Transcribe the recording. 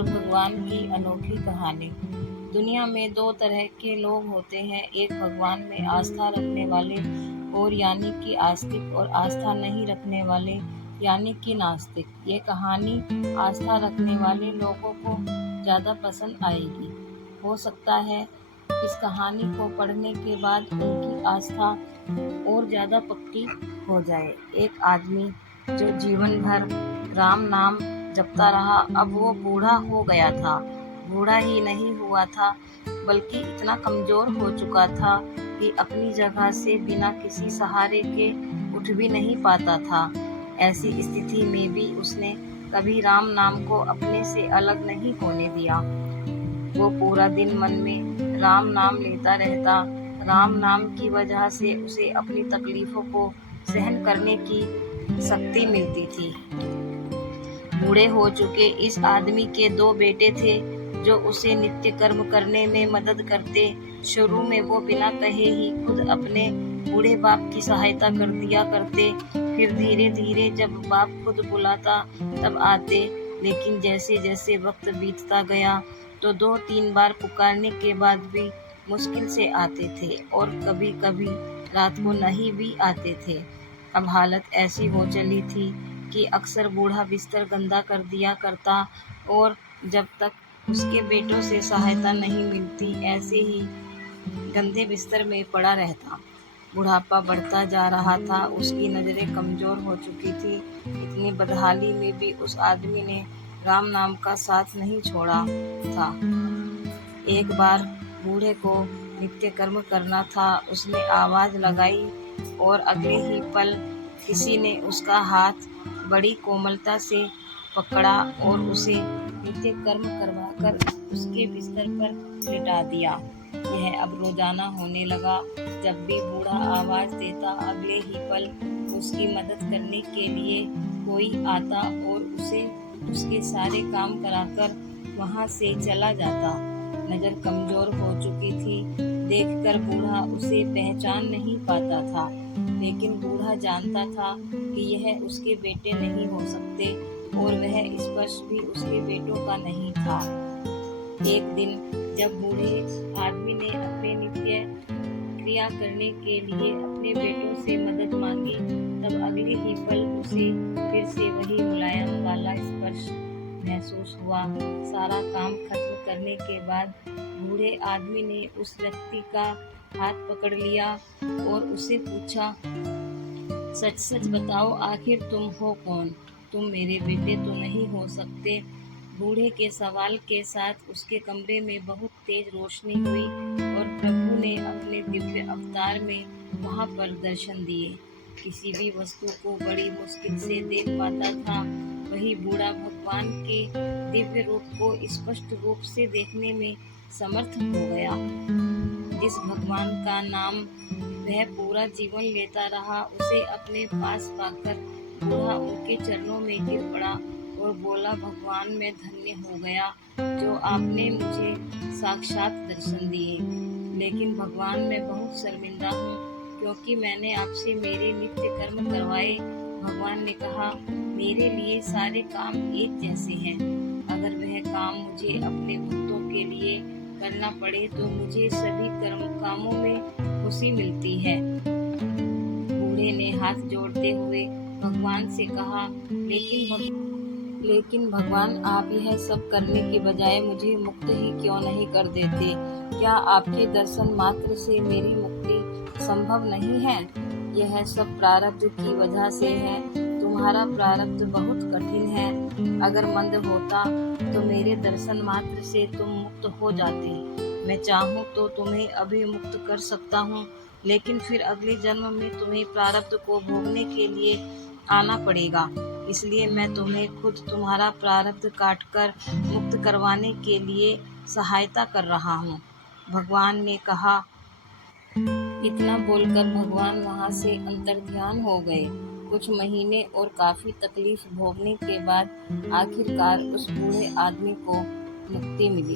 और भगवान की अनोखी कहानी। दुनिया में दो तरह के लोग होते हैं, एक भगवान में आस्था रखने वाले और यानी कि आस्तिक, और आस्था नहीं रखने वाले यानी कि नास्तिक। ये कहानी आस्था रखने वाले लोगों को ज़्यादा पसंद आएगी। हो सकता है इस कहानी को पढ़ने के बाद उनकी आस्था और ज़्यादा पक्की हो जाए। एक आदमी जो जीवन भर राम नाम जपता रहा, अब वो बूढ़ा हो गया था। बूढ़ा ही नहीं हुआ था, बल्कि इतना कमज़ोर हो चुका था कि अपनी जगह से बिना किसी सहारे के उठ भी नहीं पाता था। ऐसी स्थिति में भी उसने कभी राम नाम को अपने से अलग नहीं होने दिया। वो पूरा दिन मन में राम नाम लेता रहता। राम नाम की वजह से उसे अपनी तकलीफ़ों को सहन करने की शक्ति मिलती थी। बूढ़े हो चुके इस आदमी के दो बेटे थे जो उसे नित्य कर्म करने में मदद करते। शुरू में वो बिना कहे ही खुद अपने बूढ़े बाप की सहायता कर दिया करते। फिर धीरे धीरे जब बाप खुद बुलाता तब आते, लेकिन जैसे जैसे वक्त बीतता गया तो 2-3 बार पुकारने के बाद भी मुश्किल से आते थे, और कभी कभी रात को नहीं भी आते थे। अब हालत ऐसी हो चली थी कि अक्सर बूढ़ा बिस्तर गंदा कर दिया करता, और जब तक उसके बेटों से सहायता नहीं मिलती ऐसे ही गंदे बिस्तर में पड़ा रहता। बुढ़ापा बढ़ता जा रहा था, उसकी नज़रें कमज़ोर हो चुकी थी। इतनी बदहाली में भी उस आदमी ने राम नाम का साथ नहीं छोड़ा था। एक बार बूढ़े को नित्य कर्म करना था। उसने आवाज़ लगाई और अगले ही पल किसी ने उसका हाथ बड़ी कोमलता से पकड़ा और उसे नित्य कर्म करवाकर उसके बिस्तर पर लिटा दिया। यह अब रोजाना होने लगा। जब भी बूढ़ा आवाज़ देता, अगले ही पल उसकी मदद करने के लिए कोई आता और उसे उसके सारे काम कराकर वहाँ से चला जाता। नज़र कमज़ोर हो चुकी थी, देखकर बूढ़ा उसे पहचान नहीं पाता था, लेकिन बूढ़ा जानता था कि यह उसके बेटे नहीं हो सकते, और वह स्पर्श भी उसके बेटों का नहीं था। एक दिन जब बूढ़े आदमी ने अपने नित्य क्रिया करने के लिए अपने बेटों से मदद मांगी, तब अगले ही पल उसे फिर से वही मुलायम वाला स्पर्श महसूस हुआ। सारा काम खत्म करने के बाद बूढ़े आदमी ने उस व्यक्ति का हाथ पकड़ लिया और उससे पूछा, सच सच बताओ, आखिर तुम हो कौन? तुम मेरे बेटे तो नहीं हो सकते। बूढ़े के सवाल के साथ उसके कमरे में बहुत तेज रोशनी हुई और प्रभु ने अपने दिव्य अवतार में वहाँ पर दर्शन दिए। किसी भी वस्तु को बड़ी मुश्किल से देख पाता था, वही बूढ़ा भगवान के दिव्य रूप को स्पष्ट रूप से देखने में समर्थ हो गया। जिस भगवान का नाम वह पूरा जीवन लेता रहा, उसे अपने पास पाकर बूढ़ा उनके चरणों में गिर पड़ा और बोला, भगवान मैं धन्य हो गया जो आपने मुझे साक्षात दर्शन दिए। लेकिन भगवान मैं बहुत शर्मिंदा हूँ, क्योंकि मैंने आपसे मेरे नित्य कर्म करवाए। भगवान ने कहा, मेरे लिए सारे काम एक जैसे हैं। अगर वह काम मुझे अपने भक्तों के लिए करना पड़े तो मुझे सभी कामों में खुशी मिलती है। बूढ़े ने हाथ जोड़ते हुए भगवान से कहा, लेकिन भगवान, आप यह सब करने के बजाय मुझे मुक्त ही क्यों नहीं कर देते? क्या आपके दर्शन मात्र से मेरी मुक्ति संभव नहीं है? यह सब प्रारब्ध की वजह से है। तुम्हारा प्रारब्ध बहुत कठिन है। अगर मंद होता तो मेरे दर्शन मात्र से तुम मुक्त हो जाते। मैं चाहूँ तो तुम्हें अभी मुक्त कर सकता हूँ, लेकिन फिर अगले जन्म में तुम्हें प्रारब्ध को भोगने के लिए आना पड़ेगा। इसलिए मैं तुम्हें खुद तुम्हारा प्रारब्ध काटकर मुक्त करवाने के लिए सहायता कर रहा हूँ, भगवान ने कहा। इतना बोलकर भगवान वहाँ से अंतर्ध्यान हो गए। कुछ महीने और काफ़ी तकलीफ भोगने के बाद आखिरकार उस बूढ़े आदमी को मुक्ति मिली।